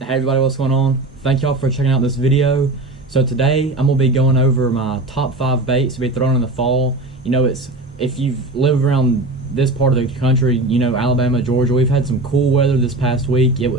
Hey everybody, what's going on? Thank y'all for checking out this video. So today I'm gonna be going over my top 5 baits to be thrown in the fall. You know, it's if you've lived around this part of the country, you know, Alabama, Georgia, we've had some cool weather this past week. It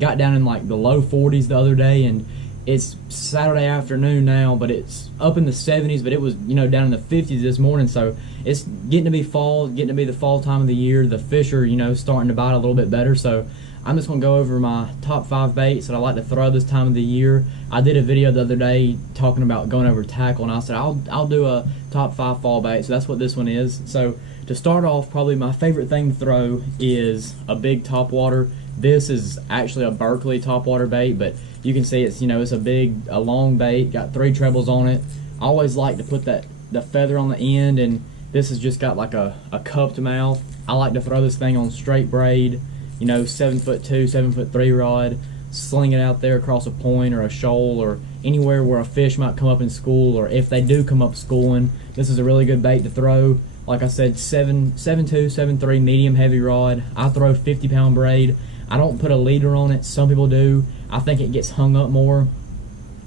got down in like the low 40s the other day, and it's Saturday afternoon now, but it's up in the 70s, but it was, you know, down in the 50s this morning. So it's getting to be fall, getting to be the fall time of the year. The fish are, you know, starting to bite a little bit better. So I'm just going to go over my top 5 baits that I like to throw this time of the year. I did a video the other day talking about going over tackle, and I said I'll do a top 5 fall bait, so that's what this one is. So to start off, probably my favorite thing to throw is a big topwater. This is actually a Berkeley topwater bait, but you can see it's, you know, it's a long bait, got 3 trebles on it. I always like to put the feather on the end, and this has just got like a cupped mouth. I like to throw this thing on straight braid, you know, 7'2", 7'3" rod, sling it out there across a point or a shoal or anywhere where a fish might come up in school, or if they do come up schooling, this is a really good bait to throw. Like I said, 7'2", 7'3", medium heavy rod. I throw 50-pound braid. I don't put a leader on it. Some people do. I think it gets hung up more.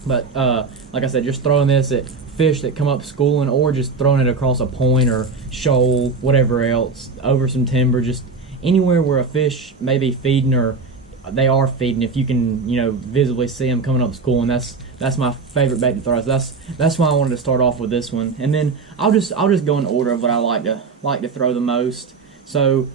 But like I said, just throwing this at fish that come up schooling, or just throwing it across a point or shoal, whatever else, over some timber, just anywhere where a fish may be feeding, or they are feeding, if you can, you know, visibly see them coming up schooling. That's my favorite bait to throw. So that's why I wanted to start off with this one. And then I'll just go in order of what I like to throw the most. So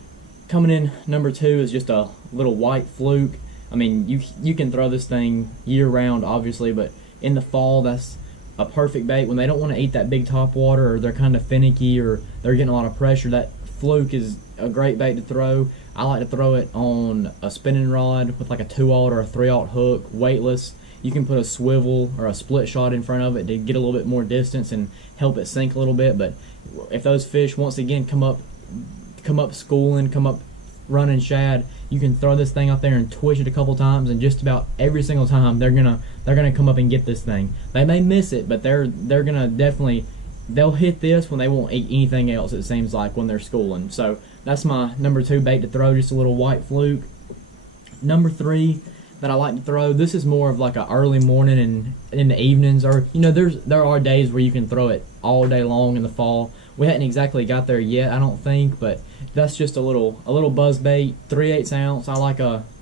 coming in number 2 is just a little white Fluke. I mean, you can throw this thing year round, obviously, but in the fall, that's a perfect bait when they don't want to eat that big topwater, or they're kind of finicky, or they're getting a lot of pressure. That Fluke is a great bait to throw. I like to throw it on a spinning rod with like a 2/0 or a 3/0 hook, weightless. You can put a swivel or a split shot in front of it to get a little bit more distance and help it sink a little bit. But if those fish once again come up schooling, come up running shad, you can throw this thing out there and twitch it a couple times, and just about every single time they're gonna come up and get this thing. They may miss it, but they're gonna definitely, they'll hit this when they won't eat anything else, it seems like, when they're schooling. So that's my number 2 bait to throw, just a little white Fluke. Number 3 that I like to throw, this is more of like a early morning and in the evenings, or, you know, there are days where you can throw it all day long in the fall. We hadn't exactly got there yet, I don't think, but that's just a little Buzzbait, 3/8 ounce. I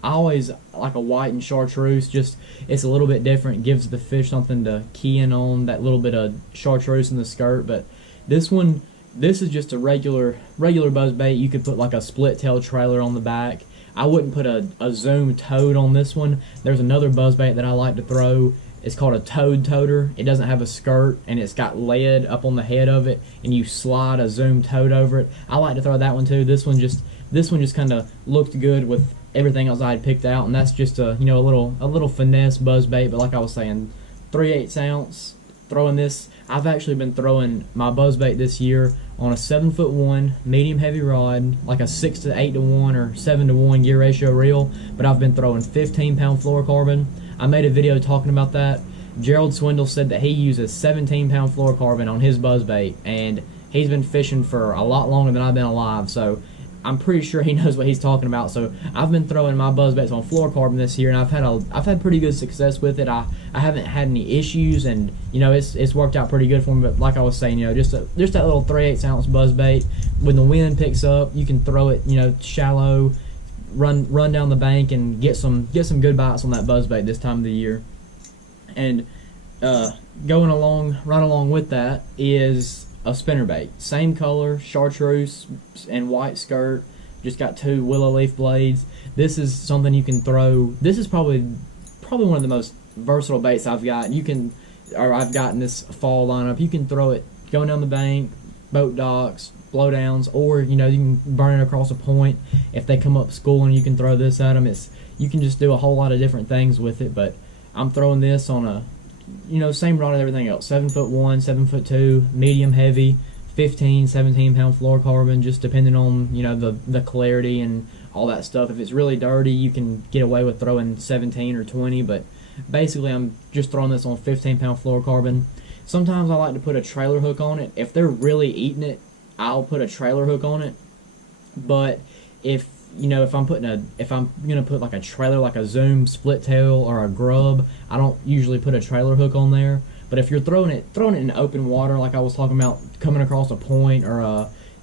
always like a white and chartreuse. Just, it's a little bit different, gives the fish something to key in on, that little bit of chartreuse in the skirt. But this is just a regular Buzzbait. You could put like a split tail trailer on the back. I wouldn't put a zoom toad on this one. There's another Buzzbait that I like to throw. It's called a toad toter. It doesn't have a skirt, and it's got lead up on the head of it, and you slide a zoom toad over it. I like to throw that one too. This one just kind of looked good with everything else I had picked out, and that's just a, you know, a little finesse Buzzbait. But like I was saying, 3/8 ounce. Throwing this, I've actually been throwing my Buzzbait this year on a 7'1" medium heavy rod, like a 6 to 8 to 1 or 7 to 1 gear ratio reel. But I've been throwing 15-pound fluorocarbon. I made a video talking about that. Gerald Swindle said that he uses 17-pound fluorocarbon on his Buzzbait, and he's been fishing for a lot longer than I've been alive, so I'm pretty sure he knows what he's talking about. So I've been throwing my Buzzbaits on fluorocarbon this year, and I've had pretty good success with it. I haven't had any issues, and, you know, it's worked out pretty good for me. But like I was saying, you know, just that little 3/8 ounce Buzzbait. When the wind picks up, you can throw it, you know, shallow, run down the bank, and get some good bites on that Buzzbait this time of the year. And going along right along with that is a spinnerbait, same color, chartreuse and white skirt, just got 2 willow leaf blades. This is something you can throw. This is probably one of the most versatile baits I've got. I've got in this fall lineup. You can throw it going down the bank, boat docks, blowdowns, or, you know, you can burn it across a point. If they come up schooling, you can throw this at them. You can just do a whole lot of different things with it. But I'm throwing this on a, you know, same rod and everything else, 7'1", 7'2", medium heavy, 15, 17-pound fluorocarbon, just depending on, you know, the clarity and all that stuff. If it's really dirty, you can get away with throwing 17 or 20, but basically I'm just throwing this on 15-pound fluorocarbon. Sometimes I like to put a trailer hook on it. If they're really eating it, I'll put a trailer hook on it. But if you know, if I'm gonna put like a trailer, like a zoom split tail or a grub, I don't usually put a trailer hook on there. But if you're throwing it in open water, like I was talking about, coming across a point or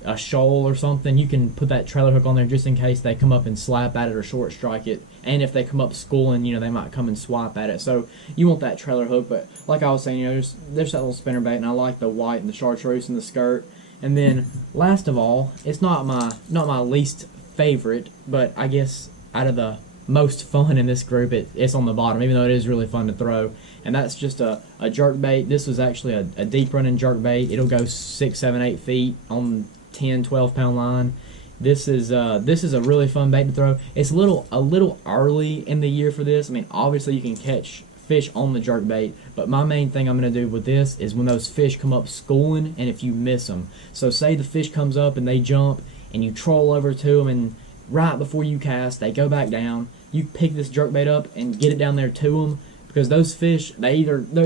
a shoal or something, you can put that trailer hook on there just in case they come up and slap at it or short strike it. And if they come up schooling, you know, they might come and swipe at it. So you want that trailer hook. But like I was saying, you know, there's that little spinnerbait, and I like the white and the chartreuse and the skirt. And then last of all, it's not my least favorite, but I guess out of the most fun in this group, it's on the bottom, even though it is really fun to throw. And that's just a jerkbait. This was actually a deep running jerkbait. It'll go 6, 7, 8 feet on 10, 12 pound line. This is a really fun bait to throw. It's a little early in the year for this. I mean, obviously you can catch fish on the jerkbait, but my main thing I'm going to do with this is when those fish come up schooling, and if you miss them. So say the fish comes up and they jump, and you troll over to them, and right before you cast, they go back down. You pick this jerkbait up and get it down there to them, because those fish, they're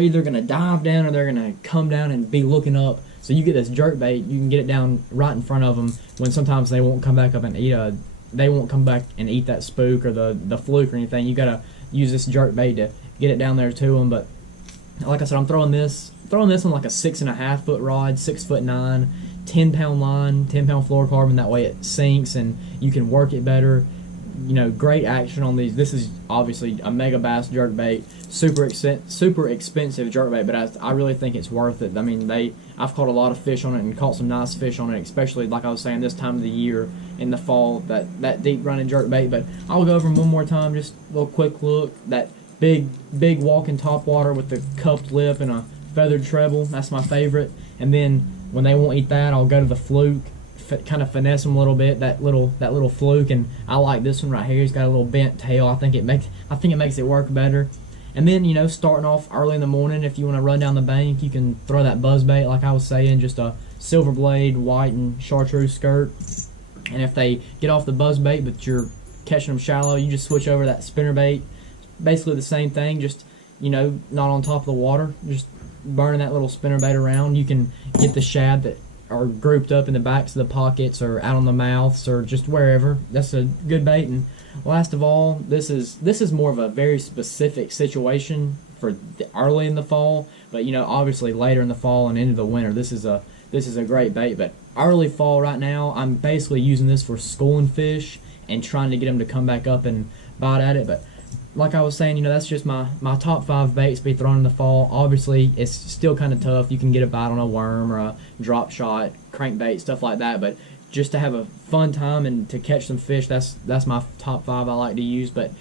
either going to dive down or they're going to come down and be looking up. So you get this jerkbait, you can get it down right in front of them, when sometimes they won't come back up and eat that spook or the fluke or anything. You got to use this jerkbait to get it down there to them. But like I said, I'm throwing this on like a 6.5 foot rod, 6'9", 10 pound line, 10 pound fluorocarbon. That way it sinks and you can work it better. You know, great action on these. This is obviously a mega bass jerkbait, super expensive jerkbait, but I really think it's worth it. I mean, I've caught a lot of fish on it and caught some nice fish on it, especially like I was saying, this time of the year in the fall, that deep running jerkbait. But I'll go over them one more time, just a little quick look. That big walking topwater with the cupped lip and a feathered treble, that's my favorite. And then when they won't eat that, I'll go to the fluke, kind of finesse them a little bit, that little fluke. And I like this one right here. He's got a little bent tail. I think it makes it work better. And then, you know, starting off early in the morning, if you want to run down the bank, you can throw that buzzbait, like I was saying, just a silver blade, white and chartreuse skirt. And if they get off the buzzbait but you're catching them shallow, you just switch over that spinnerbait. Basically the same thing, just, you know, not on top of the water, just burning that little spinnerbait around. You can get the shad that are grouped up in the backs of the pockets or out on the mouths or just wherever. That's a good bait. And last of all, this is more of a very specific situation for early in the fall, but you know, obviously later in the fall and into the winter, this is a great bait. But early fall right now, I'm basically using this for schooling fish and trying to get them to come back up and bite at it. But like I was saying, you know, that's just my top 5 baits to be thrown in the fall. Obviously, it's still kind of tough. You can get a bite on a worm or a drop shot, crankbait, stuff like that. But just to have a fun time and to catch some fish, that's my top 5 I like to use. But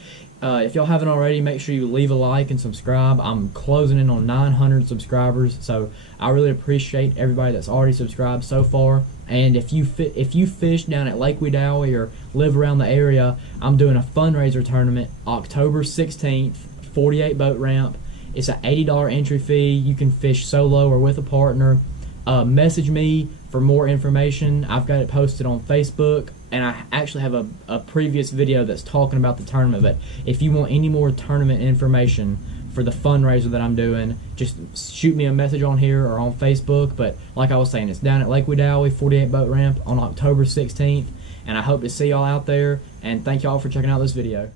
if y'all haven't already, make sure you leave a like and subscribe. I'm closing in on 900 subscribers, so I really appreciate everybody that's already subscribed so far. And if you fish down at Lake Wedowee or live around the area, I'm doing a fundraiser tournament October 16th, 48 boat ramp. It's an $80 entry fee. You can fish solo or with a partner. Message me for more information. I've got it posted on Facebook, and I actually have a previous video that's talking about the tournament. But if you want any more tournament information for the fundraiser that I'm doing, just shoot me a message on here or on Facebook. But like I was saying, it's down at Lake Wedowee, 48 boat ramp on October 16th, and I hope to see y'all out there. And thank y'all for checking out this video.